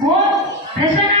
Four.